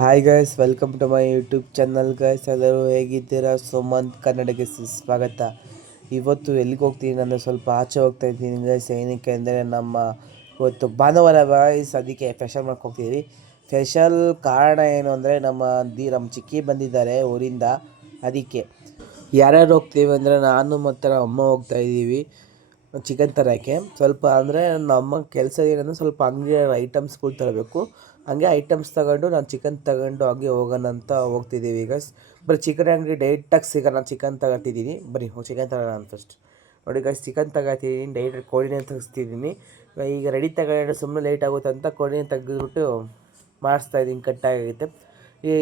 Hi guys welcome to my YouTube channel guys ಎಲ್ಲರೂ ಹೇಗಿದ್ದೀರಾ? ಸುಮಂತ್, ಕನ್ನಡಕ್ಕೆ ಸ್ವಾಗತ ಇವತ್ತು ಎಲ್ಲಿಗೆ ಹೋಗ್ತೀನಿ? ನಾನು ಸ್ವಲ್ಪ ಆಚೆ ಹೋಗ್ತಾ ಇದ್ದೀನಿ ಗೈಸ್ ಏನಕ್ಕೆ ಅಂದರೆ ನಮ್ಮ ಇವತ್ತು ಭಾನುವಾರ ಗೈಸ್ ಅದಕ್ಕೆ ಫೆಷಲ್ ಹೋಗ್ತೀವಿ. ಫೆಷಲ್ ಕಾರಣ ಏನು ಅಂದರೆ ನಮ್ಮ ದಿ ನಮ್ಮ ಚಿಕ್ಕಿ ಬಂದಿದ್ದಾರೆ ಊರಿಂದ. ಅದಕ್ಕೆ ಯಾರ್ಯಾರು ಹೋಗ್ತೀವಿ ಅಂದರೆ ನಾನು ಮತ್ತು ನಮ್ಮ ಅಮ್ಮ ಹೋಗ್ತಾ ಇದ್ದೀವಿ. ಚಿಕನ್ ತರೋಕ್ಕೆ ಸ್ವಲ್ಪ ಅಂದರೆ ನಮ್ಮ ಕೆಲಸ ಏನಂದರೆ ಸ್ವಲ್ಪ ಅಂಗಡಿ ಐಟಮ್ಸ್ಗಳು ತರಬೇಕು. ಹಂಗೆ ಐಟಮ್ಸ್ ತಗೊಂಡು ನಾನು ಚಿಕನ್ ತಗೊಂಡು ಹಂಗೆ ಹೋಗೋಣ ಅಂತ ಹೋಗ್ತಿದ್ದೀವಿ ಈಗ ಬರೀ ಚಿಕನ್ ಅಂಗಡಿ ಡೈರೆಕ್ಟಾಗಿ ಸಿಗೋಣ ಚಿಕನ್ ತಗೊತಿದ್ದೀನಿ ಬರೀ ಚಿಕನ್ ತಗೋಣ ಫಸ್ಟ್ ನೋಡಿ ಗೈಸ್ ಚಿಕನ್ ತಗೋತಿದ್ದೀನಿ ಡೈರೆಕ್ಟ್ ಕೋಳಿನೇ ತೆಗಿಸ್ತಿದ್ದೀನಿ ಈಗ ರೆಡಿ ತಗೊಂಡು ಸುಮ್ಮನೆ ಲೇಟ್ ಆಗುತ್ತೆ ಅಂತ ಕೋಳಿನೇ ತೆಗೆದ್ಬಿಟ್ಟು ಮಾಡಿಸ್ತಾ ಇದ್ದೀನಿ ಕಟ್ಟಾಗೈತೆ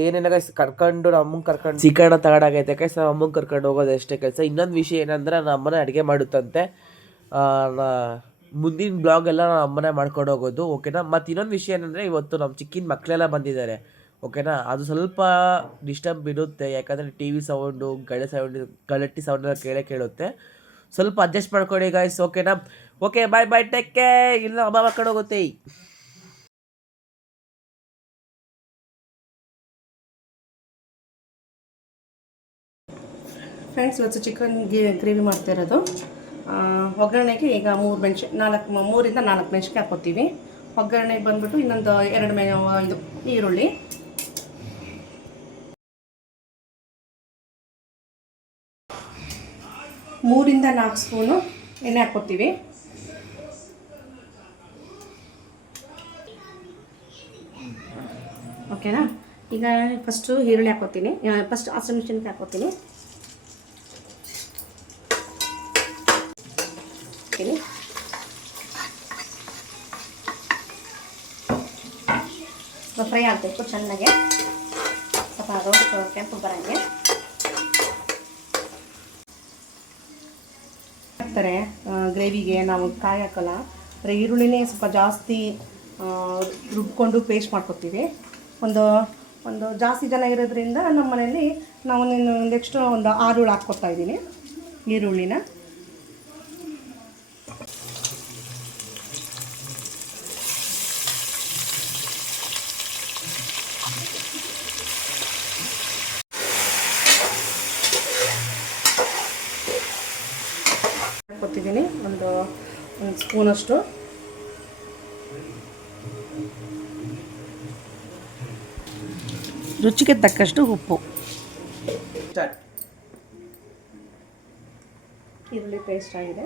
ಏನೇನ ಗೈಸ್ ಕರ್ಕೊಂಡು ನಮ್ಮ ಕರ್ಕೊಂಡು ಚಿಕನ್ ತಗೊಂಡಾಗೈತೆ ಗೈಸ್ ನಮ್ಮ ಅಮ್ಮಂಗೆ ಕರ್ಕೊಂಡು ಹೋಗೋದು ಅಷ್ಟೇ ಕೆಲಸ. ಇನ್ನೊಂದು ವಿಷಯ ಏನಂದ್ರೆ ನಮ್ಮನೆ ಅಡುಗೆ ಮಾಡುತ್ತಂತೆ. ಮುಂದಿನ ಬ್ಲಾಗ್ ಎಲ್ಲ ನಮ್ಮ ಅಮ್ಮನೆ ಮಾಡ್ಕೊಂಡು ಹೋಗೋದು ಓಕೆನಾ ಮತ್ತು ಇನ್ನೊಂದು ವಿಷಯ ಏನಂದರೆ, ಇವತ್ತು ನಮ್ಮ ಚಿಕ್ಕಿನ ಮಕ್ಕಳೆಲ್ಲ ಬಂದಿದ್ದಾರೆ ಓಕೆನಾ ಅದು ಸ್ವಲ್ಪ ಡಿಸ್ಟರ್ಬ್ ಇರುತ್ತೆ ಯಾಕಂದರೆ ಟಿ ವಿ ಸೌಂಡು ಗಳೆ ಸೌಂಡ್ ಗಲಟ್ಟಿ ಸೌಂಡ್ ಎಲ್ಲ ಕೇಳೇ ಕೇಳುತ್ತೆ. ಸ್ವಲ್ಪ ಅಡ್ಜಸ್ಟ್ ಮಾಡ್ಕೊಳ್ಳಿ ಗಾಯ್ಸ್ ಓಕೆನಾ ಓಕೆ ಬಾಯ್ ಬಾಯ್ ಟೇಕ್ ಕೇ ಇಲ್ಲ ಅಮ್ಮ ಮಾಡ್ಕೊಂಡು ಹೋಗುತ್ತೆ. ಫ್ರೆಂಡ್ಸ್ ಇವತ್ತು ಚಿಕನ್ ಗ್ರೇವಿ ಮಾಡ್ತಾ ಇರೋದು. ಒಗ್ಗರಣೆಗೆ ಈಗ ಮೂರು ಮೆಣಸು ನಾಲ್ಕು ಮೂರಿಂದ ನಾಲ್ಕು ಮೆಣಸಿಗೆ ಹಾಕೋತೀವಿ. ಒಗ್ಗರಣೆಗೆ ಬಂದ್ಬಿಟ್ಟು ಇನ್ನೊಂದು ಎರಡು ಮೆ ಇದು, ಈರುಳ್ಳಿ. ಮೂರಿಂದ ನಾಲ್ಕು ಸ್ಪೂನು ಎಣ್ಣೆ ಹಾಕ್ಕೊತೀವಿ. ಓಕೆನಾ? ಈಗ ಫಸ್ಟು ಈರುಳ್ಳಿ ಹಾಕೋತೀನಿ ಫಸ್ಟ್ ಹಸಿಮೆಣಸಿನ್ಕಾಯಿ ಹಾಕ್ತೀನಿ ಫ್ರೈ ಆಗಬೇಕು ಚೆನ್ನಾಗೆ. ಸ್ವಲ್ಪ ರೋಸ್ಟ್ ಕೆಂಪು ಬರೋಂಗೆ. ಹಾಕ್ತಾರೆ ಗ್ರೇವಿಗೆ ನಾವು ಕಾಯಿ ಹಾಕಲ್ಲ. ಬರೀ ಈರುಳ್ಳಿನೇ ಸ್ವಲ್ಪ ಜಾಸ್ತಿ ರುಬ್ಕೊಂಡು ಪೇಸ್ಟ್ ಮಾಡ್ಕೊತೀವಿ. ಒಂದು ಒಂದು ಜಾಸ್ತಿ ಜನ ಇರೋದ್ರಿಂದ ನಮ್ಮ ಮನೆಯಲ್ಲಿ ನಾವು ನೆಕ್ಸ್ಟು ಒಂದು ಆರು ಹಾಕ್ಕೊತಾ ಇದ್ದೀನಿ ಈರುಳ್ಳಿನ. ಹಾಕ್ಕೊತಿದ್ದೀನಿ ಒಂದು ಒಂದು ಸ್ಪೂನಷ್ಟು ರುಚಿಗೆ ತಕ್ಕಷ್ಟು ಉಪ್ಪು. ಸ್ಟಾರ್ಟ್ ಈರುಳ್ಳಿ ಪೇಸ್ಟ್ ಆಗಿದೆ.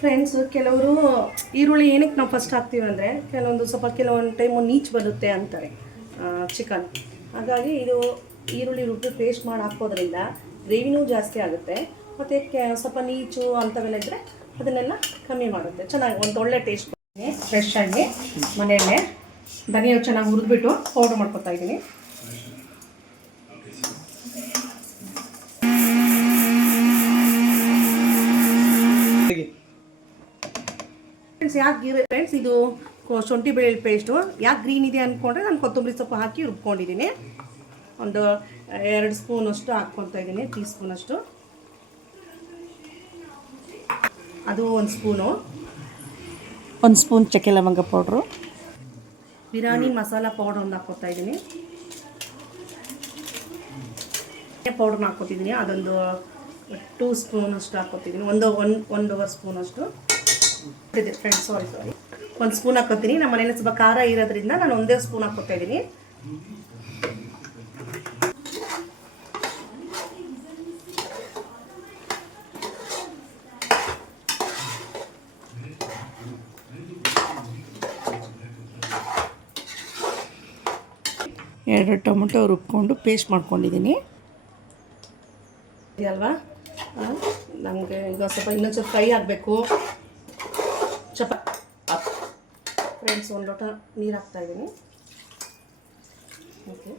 ಫ್ರೆಂಡ್ಸ್ ಕೆಲವರು ಈರುಳ್ಳಿ ಏನಕ್ಕೆ ನಾವು ಫಸ್ಟ್ ಹಾಕ್ತೀವಿ ಅಂದರೆ ಕೆಲವೊಂದು ಸ್ವಲ್ಪ ಕೆಲವೊಂದು ಟೈಮು ನೀಚ್ ಬರುತ್ತೆ ಅಂತಾರೆ ಚಿಕನ್. ಹಾಗಾಗಿ ಇದು ಈರುಳ್ಳಿ ರುಬ್ಬಿ ಪೇಸ್ಟ್ ಮಾಡಿ ಹಾಕೋದ್ರಿಂದ ಗ್ರೇವಿನೂ ಜಾಸ್ತಿ ಆಗುತ್ತೆ. ಮತ್ತು ಸ್ವಲ್ಪ ನೀಚು ಅಂಥವೆಲ್ಲ ಇದ್ದರೆ ಅದನ್ನೆಲ್ಲ ಕಮ್ಮಿ ಮಾಡುತ್ತೆ. ಚೆನ್ನಾಗಿ ಒಂದು ಒಳ್ಳೆ ಟೇಸ್ಟ್ ಫ್ರೆಶ್ ಆಗಿ ಮನೆಯಲ್ಲೇ. ಧನಿಯ ಚೆನ್ನಾಗಿ ಹುರಿದ್ಬಿಟ್ಟು ಪೌಡ್ರ್ ಮಾಡ್ಕೊತಾ ಇದ್ದೀನಿ. ಫ್ರೆಂಡ್ಸ್ ಯಾಕೆ ಗಿರೆ ಫ್ರೆಂಡ್ಸ್ ಇದು ಶುಂಠಿ ಬೆಳ್ಳುಳ್ಳಿ ಪೇಸ್ಟು ಯಾಕೆ ಗ್ರೀನ್ ಇದೆ ಅಂದ್ಕೊಂಡ್ರೆ ನಾನು ಕೊತ್ತಂಬರಿ ಸೊಪ್ಪು ಹಾಕಿ ರುಬ್ಕೊಂಡಿದ್ದೀನಿ. ಒಂದು ಎರಡು ಸ್ಪೂನಷ್ಟು ಹಾಕ್ಕೊತಾ ಇದ್ದೀನಿ ಟೀ ಸ್ಪೂನಷ್ಟು ಅದು ಒಂದು ಸ್ಪೂನು. ಒಂದು ಸ್ಪೂನ್ ಚಕ್ಕೆ ಲವಂಗ ಪೌಡ್ರು. ಬಿರಿಯಾನಿ ಮಸಾಲ ಪೌಡ್ರ್ ಒಂದು ಹಾಕ್ಕೊತಾ ಇದ್ದೀನಿ. ಪೌಡ್ರ್ನ ಹಾಕ್ಕೊತಿದ್ದೀನಿ ಅದೊಂದು ಟೂ ಸ್ಪೂನ್ ಅಷ್ಟು ಹಾಕ್ಕೊತಿದ್ದೀನಿ ಒಂದು ಒನ್ ಒಂದೂವರೆ ಸ್ಪೂನ್ ಅಷ್ಟು. ಫ್ರೆಂಡ್ಸ್ ಸಾರಿ ಸಾರಿ ಒಂದು ಸ್ಪೂನ್ ಹಾಕ್ಕೊತೀನಿ ನಮ್ಮ ಮನೇಲಿ ಸ್ವಲ್ಪ ಖಾರ ಇರೋದ್ರಿಂದ ನಾನು ಒಂದೇ ಸ್ಪೂನ್ ಹಾಕ್ಕೊತಾ ಇದ್ದೀನಿ. ಎರಡು ಟೊಮೆಟೊ ರುಬ್ಕೊಂಡು ಪೇಸ್ಟ್ ಮಾಡ್ಕೊಂಡಿದ್ದೀನಿ. ಇದೆಯಲ್ವಾ ನಮಗೆ ಈಗ ಸ್ವಲ್ಪ ಇನ್ನೊಂದು ಸ್ವಲ್ಪ ಫ್ರೈ ಆಗಬೇಕು. ಚಪ ಫ್ರೆಂಡ್ಸ್ ಒಂದು ಲೋಟ ನೀರು ಹಾಕ್ತಾ ಇದ್ದೀನಿ. Okay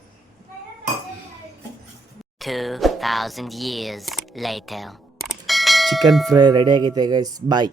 2,000 years later. Chicken fry ready ಆಗೈತೆ ಗೈಸ್ ಬಾಯ್